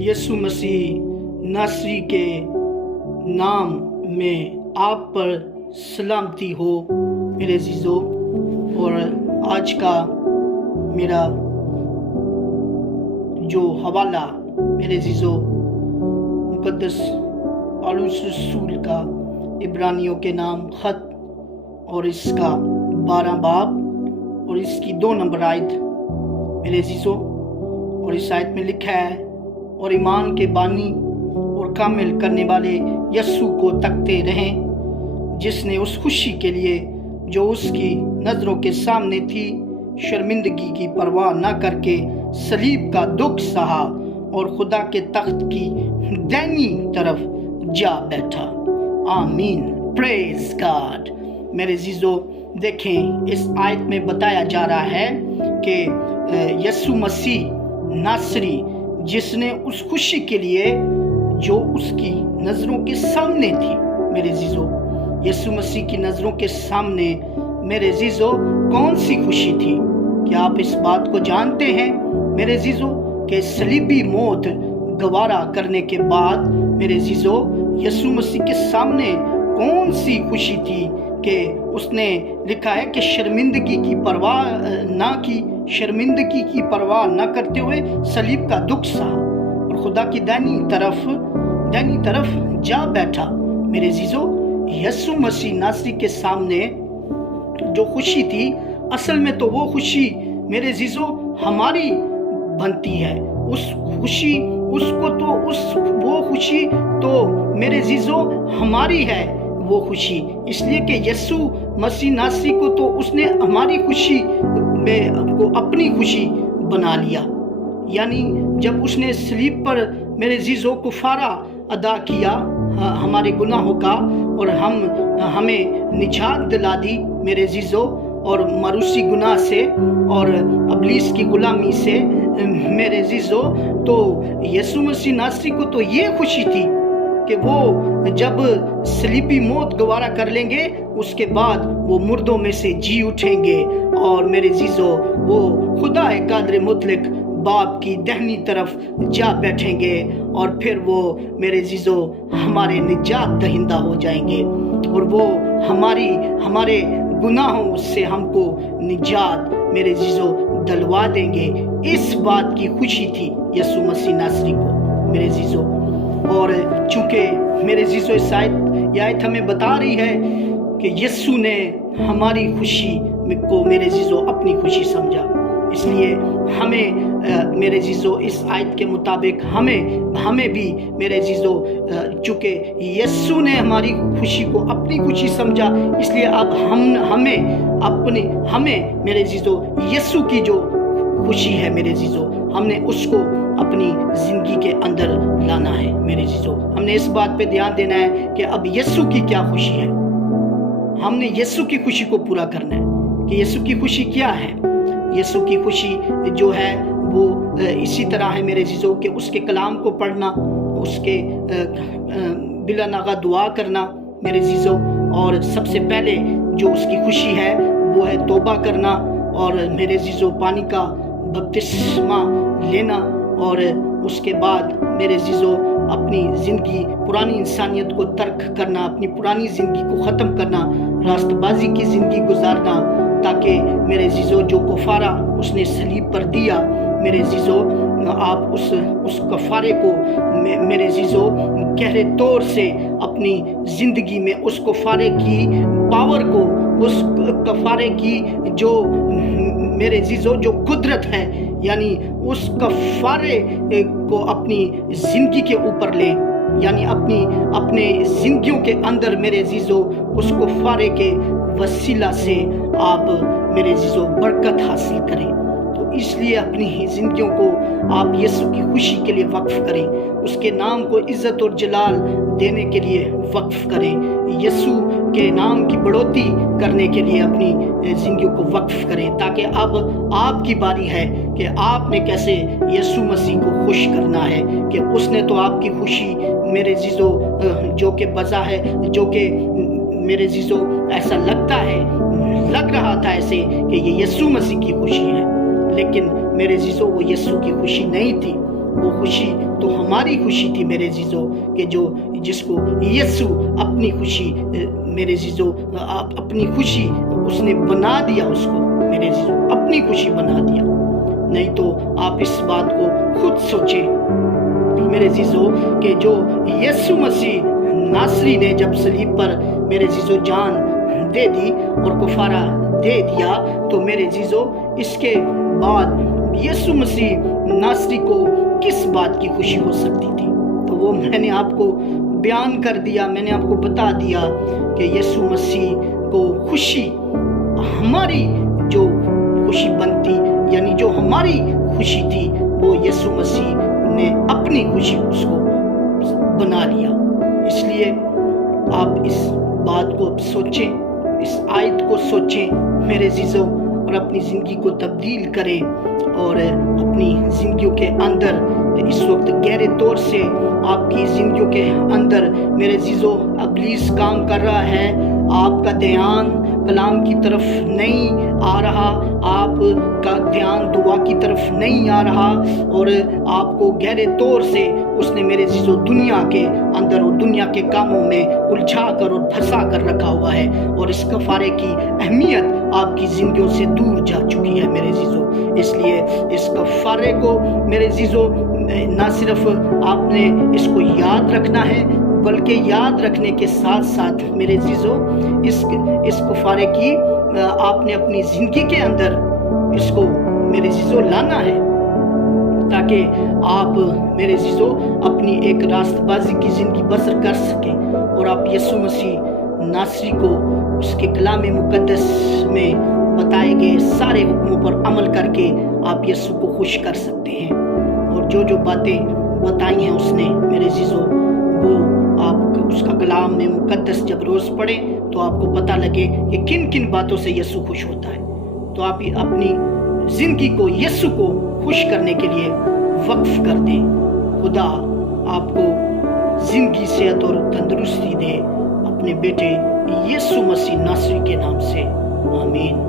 یسوع مسیح ناصری کے نام میں آپ پر سلامتی ہو میرے عزیزو۔ اور آج کا میرا جو حوالہ میرے عزیزو مقدس پالوس رسول کا عبرانیوں کے نام خط اور اس کا 12 باب اور اس کی 2 نمبر آیت میرے عزیزو۔ اور اس آیت میں لکھا ہے، اور ایمان کے بانی اور کامل کرنے والے یسوع کو تکتے رہیں، جس نے اس خوشی کے لیے جو اس کی نظروں کے سامنے تھی شرمندگی کی پرواہ نہ کر کے صلیب کا دکھ سہا اور خدا کے تخت کی دائنی طرف جا بیٹھا۔ آمین، پریز گاڈ۔ میرے عزیزو دیکھیں، اس آیت میں بتایا جا رہا ہے کہ یسوع مسیح ناصری جس نے اس خوشی کے لیے جو اس کی نظروں کے سامنے تھی، میرے عزیزو یسوع مسیح کی نظروں کے سامنے میرے عزیزو کون سی خوشی تھی؟ کیا آپ اس بات کو جانتے ہیں میرے عزیزو کہ صلیبی موت گوارا کرنے کے بعد میرے عزیزو یسوع مسیح کے سامنے کون سی خوشی تھی کہ اس نے لکھا ہے کہ شرمندگی کی پرواہ نہ کی، شرمندگی کی پرواہ نہ کرتے ہوئے صلیب کا دکھ سہا اور خدا کی دائنی طرف جا بیٹھا۔ میرے عزیزو یسوع مسیح ناصری کے سامنے جو خوشی تھی، اصل میں تو وہ خوشی میرے عزیزو ہماری بنتی ہے۔ وہ خوشی تو میرے عزیزو ہماری ہے وہ خوشی، اس لیے کہ یسوع مسیح ناصری کو تو اس نے ہماری خوشی کو اپنی خوشی بنا لیا۔ یعنی جب اس نے صلیب پر میرے عزیزو کفارہ ادا کیا ہمارے گناہوں کا اور ہمیں نجات دلا دی میرے عزیزو، اور مروسی گناہ سے اور ابلیس کی غلامی سے میرے عزیزو، تو یسوع مسیح ناصری کو تو یہ خوشی تھی کہ وہ جب صلیبی موت گوارا کر لیں گے، اس کے بعد وہ مردوں میں سے جی اٹھیں گے اور میرے عزیزو وہ خدا قادر مطلق باپ کی دہنی طرف جا بیٹھیں گے، اور پھر وہ میرے عزیزو ہمارے نجات دہندہ ہو جائیں گے، اور وہ ہمارے گناہوں سے ہم کو نجات میرے عزیزو دلوا دیں گے۔ اس بات کی خوشی تھی یسوع مسیح ناصری کو میرے عزیزو۔ اور چونکہ میرے عزیزو اس آیت ہمیں بتا رہی ہے کہ یسوع نے ہماری خوشی کو میرے عزیزو اپنی خوشی سمجھا، اس لیے ہمیں میرے عزیزو اس آیت کے مطابق ہمیں بھی میرے عزیزو، چونکہ یسوع نے ہماری خوشی کو اپنی خوشی سمجھا، اس لیے اب ہمیں میرے عزیزو یسوع کی جو خوشی ہے میرے عزیزو، ہم نے اس کو اپنی زندگی کے اندر لانا ہے میرے عزیزو۔ ہم نے اس بات پہ دھیان دینا ہے کہ اب یسوع کی کیا خوشی ہے، ہم نے یسوع کی خوشی کو پورا کرنا ہے کہ یسوع کی خوشی کیا ہے۔ یسوع کی خوشی جو ہے وہ اسی طرح ہے میرے عزیزو کہ اس کے کلام کو پڑھنا، اس کے بلا ناغہ دعا کرنا میرے عزیزو، اور سب سے پہلے جو اس کی خوشی ہے وہ ہے توبہ کرنا، اور میرے عزیزو پانی کا بپتسمہ لینا، اور اس کے بعد میرے عزیزو اپنی زندگی پرانی انسانیت کو ترک کرنا، اپنی پرانی زندگی کو ختم کرنا، راست بازی کی زندگی گزارنا، تاکہ میرے عزیزو جو کفارہ اس نے صلیب پر دیا میرے عزیزو، آپ اس کفارے کو میرے عزیزو گہرے طور سے اپنی زندگی میں اس کفارے کی پاور کو، اس کفارے کی جو میرے عزیزو جو قدرت ہے، یعنی اس کفارے کو اپنی زندگی کے اوپر لیں، یعنی اپنے زندگیوں کے اندر میرے عزیزو اس کفارے کے وسیلہ سے آپ میرے عزیزو برکت حاصل کریں۔ تو اس لیے اپنی زندگیوں کو آپ یسوع کی خوشی کے لیے وقف کریں، اس کے نام کو عزت اور جلال دینے کے لیے وقف کریں، یسوع کے نام کی بڑھوتی کرنے کے لیے اپنی زندگیوں کو وقف کریں، تاکہ اب آپ کی باری ہے کہ آپ نے کیسے یسوع مسیح کو خوش کرنا ہے، کہ اس نے تو آپ کی خوشی میرے عزیزو جو کہ بزا ہے، جو کہ میرے عزیزو ایسا لگ رہا تھا ایسے کہ یہ یسوع مسیح کی خوشی ہے، لیکن میرے عزیزو وہ یسوع کی خوشی نہیں تھی، وہ خوشی تو ہماری خوشی تھی میرے عزیزو کہ جس کو یسوع اپنی خوشی میرے عزیزو اپنی خوشی اس نے بنا دیا، اس کو میرے عزیزو اپنی خوشی بنا دیا۔ نہیں تو آپ اس بات کو خود سوچیں میرے عزیزو کہ جو یسوع مسیح ناصری نے جب صلیب پر میرے عزیزو جان دے دی اور کفارہ دے دیا، تو میرے عزیزو اس کے بعد یسوع مسیح ناصری کو کس بات کی خوشی ہو سکتی تھی؟ تو وہ میں نے آپ کو بیان کر دیا، میں نے آپ کو بتا دیا کہ یسوع مسیح کو خوشی ہماری جو خوشی بنتی، یعنی جو ہماری خوشی تھی، وہ یسوع مسیح نے اپنی خوشی اس کو بنا لیا۔ اس لیے آپ اس بات کو سوچیں، اس آیت کو سوچیں میرے عزیزوں، اور اپنی زندگی کو تبدیل کریں، اور اپنی زندگیوں کے اندر اس وقت گہرے طور سے آپ کی زندگیوں کے اندر میرے عزیزوں ابلیس کام کر رہا ہے، آپ کا دھیان کلام کی طرف نہیں آ رہا، آپ کا دھیان دعا کی طرف نہیں آ رہا، اور آپ کو گہرے طور سے اس نے میرے عزیزوں دنیا کے اندر اور دنیا کے کاموں میں الجھا کر اور پھنسا کر رکھا ہوا ہے، اور اس کفارے کی اہمیت آپ کی زندگیوں سے دور جا چکی ہے میرے عزیزوں۔ اس لیے اس کفارے کو میرے عزیزوں نہ صرف آپ نے اس کو یاد رکھنا ہے، بلکہ یاد رکھنے کے ساتھ ساتھ میرے عزیزوں اس کفارے کی آپ نے اپنی زندگی کے اندر اس کو میرے عزیزوں لانا ہے، تاکہ آپ میرے عزیزوں اپنی ایک راست بازی کی زندگی بسر کر سکیں، اور آپ یسوع مسیح ناصری کو اس کے کلام مقدس میں بتائے گئے سارے حکموں پر عمل کر کے آپ یسوع کو خوش کر سکتے ہیں۔ اور جو باتیں بتائی ہیں اس نے میرے عزیزوں، وہ آپ اس کا کلام میں مقدس جب روز پڑھیں تو آپ کو پتہ لگے کہ کن کن باتوں سے یسوع خوش ہوتا ہے۔ تو آپ اپنی زندگی کو یسوع کو خوش کرنے کے لیے وقف کر دیں۔ خدا آپ کو زندگی، صحت اور تندرستی دے، اپنے بیٹے یسوع مسیح ناصری کے نام سے، آمین۔